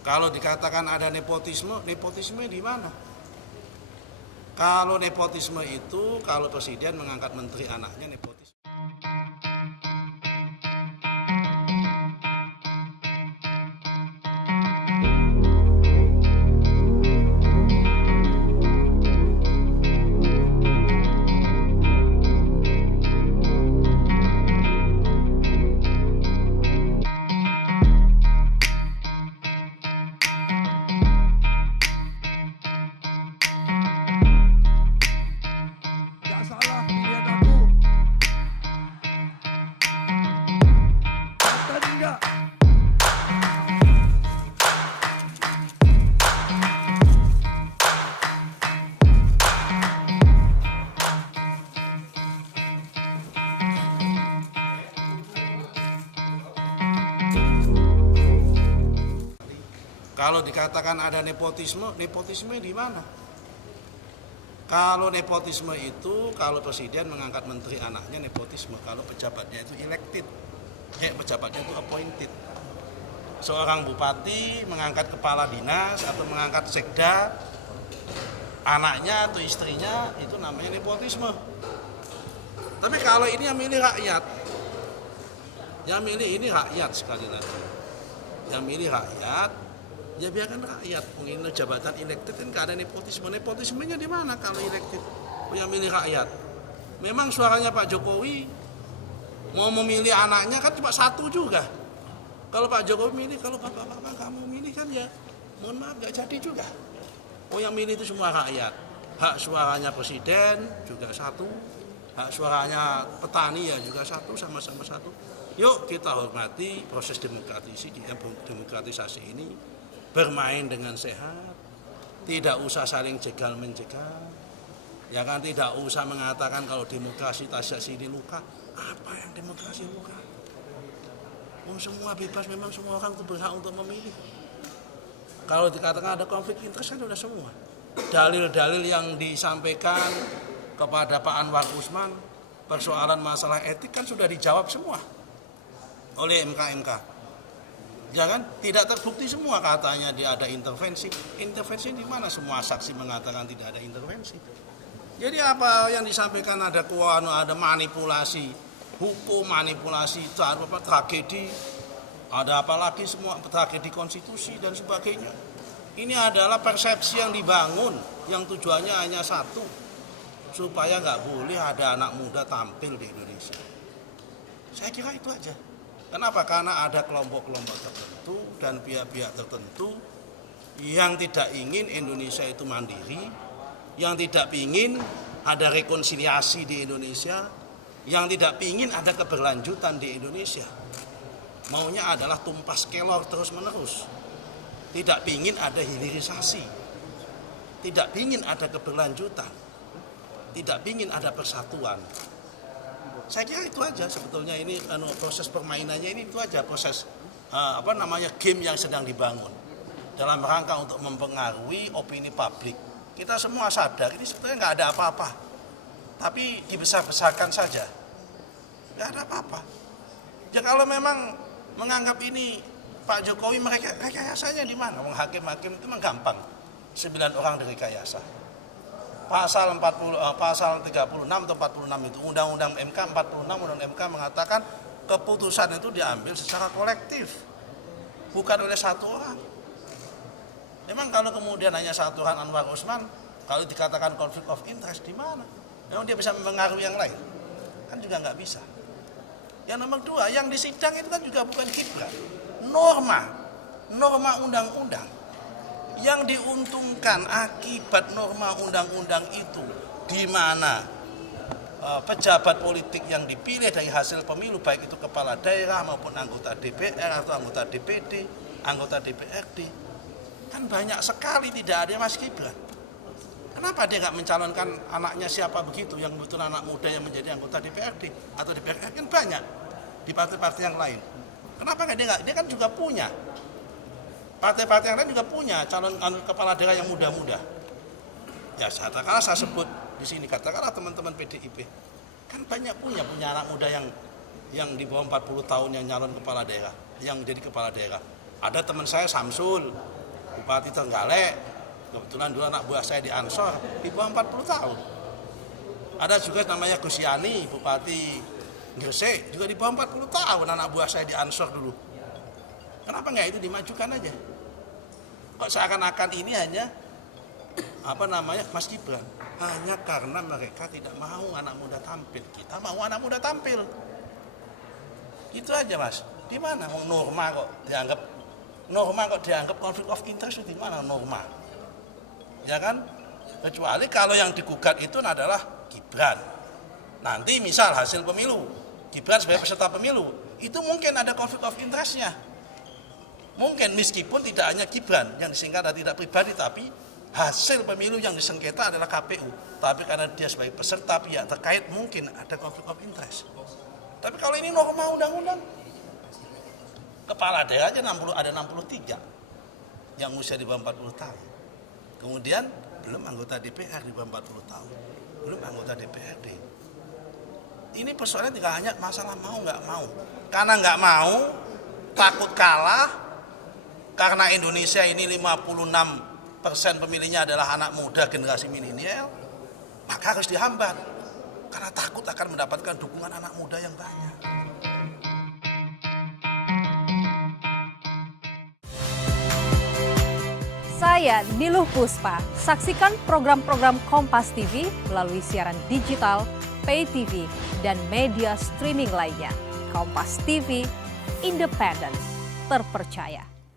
Kalau dikatakan ada nepotisme, nepotisme di mana? Kalau nepotisme itu, kalau presiden mengangkat menteri anaknya nepotisme. Gak salah pilihan aku. Tadi enggak. Kalau dikatakan ada nepotisme, nepotisme di mana? Kalau nepotisme itu, kalau presiden mengangkat menteri anaknya nepotisme. Kalau pejabatnya itu elected, pejabatnya itu appointed. Seorang bupati mengangkat kepala dinas atau mengangkat sekda, anaknya atau istrinya, itu namanya nepotisme. Tapi kalau ini yang milih rakyat, yang milih ini rakyat sekali lagi. Yang milih rakyat, ya biarkan rakyat menginginkan jabatan elected, kan gak ada nepotisme. Nepotismenya di mana kalau elected? Yang milih rakyat. Memang suaranya Pak Jokowi mau memilih anaknya kan cuma satu juga. Kalau Pak Jokowi milih, kalau bapak-bapak kamu milih kan ya mohon maaf gak jadi juga. Yang milih itu semua rakyat. Hak suaranya presiden juga satu, hak suaranya petani ya juga satu, sama-sama satu. Yuk kita hormati proses demokratisasi ini. Bermain dengan sehat, tidak usah saling jegal-menjegal, ya kan, tidak usah mengatakan kalau demokrasi tasya sini luka. Apa yang demokrasi luka? Semua bebas, memang semua orang itu berhak untuk memilih. Kalau dikatakan ada konflik interest kan sudah semua. Dalil-dalil yang disampaikan kepada Pak Anwar Usman, persoalan masalah etik kan sudah dijawab semua oleh MK. Ya kan, tidak terbukti semua katanya dia ada intervensi. Intervensi di mana? Semua saksi mengatakan tidak ada intervensi. Jadi apa yang disampaikan ada ada manipulasi hukum, manipulasi tragedi, ada apalagi semua tragedi konstitusi dan sebagainya. Ini adalah persepsi yang dibangun, yang tujuannya hanya satu, supaya nggak boleh ada anak muda tampil di Indonesia. Saya kira itu aja. Kenapa? Karena ada kelompok-kelompok tertentu dan pihak-pihak tertentu yang tidak ingin Indonesia itu mandiri, yang tidak ingin ada rekonsiliasi di Indonesia, yang tidak ingin ada keberlanjutan di Indonesia. Maunya adalah tumpas kelor terus-menerus. Tidak ingin ada hilirisasi, tidak ingin ada keberlanjutan, tidak ingin ada persatuan. Saya kira itu aja sebetulnya, ini proses permainannya ini itu aja, proses game yang sedang dibangun dalam rangka untuk mempengaruhi opini publik. Kita semua sadar ini sebenarnya nggak ada apa-apa, tapi dibesar-besarkan saja, nggak ada apa-apa. Ya kalau memang menganggap ini Pak Jokowi rekayasanya di mana? Hakim-hakim itu memang gampang, 9 orang direkayasa. Pasal 36 atau 46 itu Undang-Undang MK 46, Undang-Undang MK mengatakan keputusan itu diambil secara kolektif, bukan oleh satu orang. Memang kalau kemudian hanya satu orang Anwar Usman, kalau dikatakan konflik of interest di mana? Memang dia bisa mempengaruhi yang lain? Kan juga nggak bisa. Yang nomor 2, yang di sidang itu kan juga bukan Gibran. Norma undang-undang. Yang diuntungkan akibat norma undang-undang itu, di mana pejabat politik yang dipilih dari hasil pemilu, baik itu kepala daerah maupun anggota DPR atau anggota DPD, anggota DPRD, kan banyak sekali tidak ada Mas Gibran. Kenapa dia nggak mencalonkan anaknya siapa begitu, yang betul anak muda yang menjadi anggota DPRD atau DPR? Kan banyak di partai-partai yang lain. Kenapa nggak dia kan juga punya. Partai-partai yang lain juga punya calon kepala daerah yang muda-muda. Ya katakanlah saya sebut di sini, katakanlah teman-teman PDIP, kan banyak punya anak muda yang di bawah 40 tahun yang nyalon kepala daerah, yang jadi kepala daerah. Ada teman saya Samsul, Bupati Trenggalek, kebetulan dulu anak buah saya di Ansor, di bawah 40 tahun. Ada juga namanya Gus Yani, Bupati Gresik, juga di bawah 40 tahun anak buah saya di Ansor dulu. Kenapa nggak itu dimajukan aja? Kok seakan-akan ini hanya Mas Gibran? Hanya karena mereka tidak mau anak muda tampil. Kita mau anak muda tampil. Itu aja Mas. Di mana norma kok dianggap konflik of interest, di mana norma? Ya kan? Kecuali kalau yang digugat itu adalah Gibran. Nanti misal hasil pemilu, Gibran sebagai peserta pemilu, itu mungkin ada konflik of interest-nya. Mungkin meskipun tidak hanya Gibran yang disingkat dan tidak pribadi, tapi hasil pemilu yang disengketa adalah KPU. Tapi karena dia sebagai peserta pihak terkait, mungkin ada konflik of interest. Tapi kalau ini norma undang-undang, kepala daerah aja ada 63 yang usia di bawah 40 tahun. Kemudian belum anggota DPR di bawah 40 tahun, belum anggota DPRD. Ini persoalannya tidak hanya masalah mau nggak mau. Karena nggak mau, takut kalah, karena Indonesia ini 56% pemilihnya adalah anak muda generasi milenial, maka harus dihambat. Karena takut akan mendapatkan dukungan anak muda yang banyak. Saya Niluh Puspa. Saksikan program-program Kompas TV melalui siaran digital, pay TV, dan media streaming lainnya. Kompas TV, independen, terpercaya.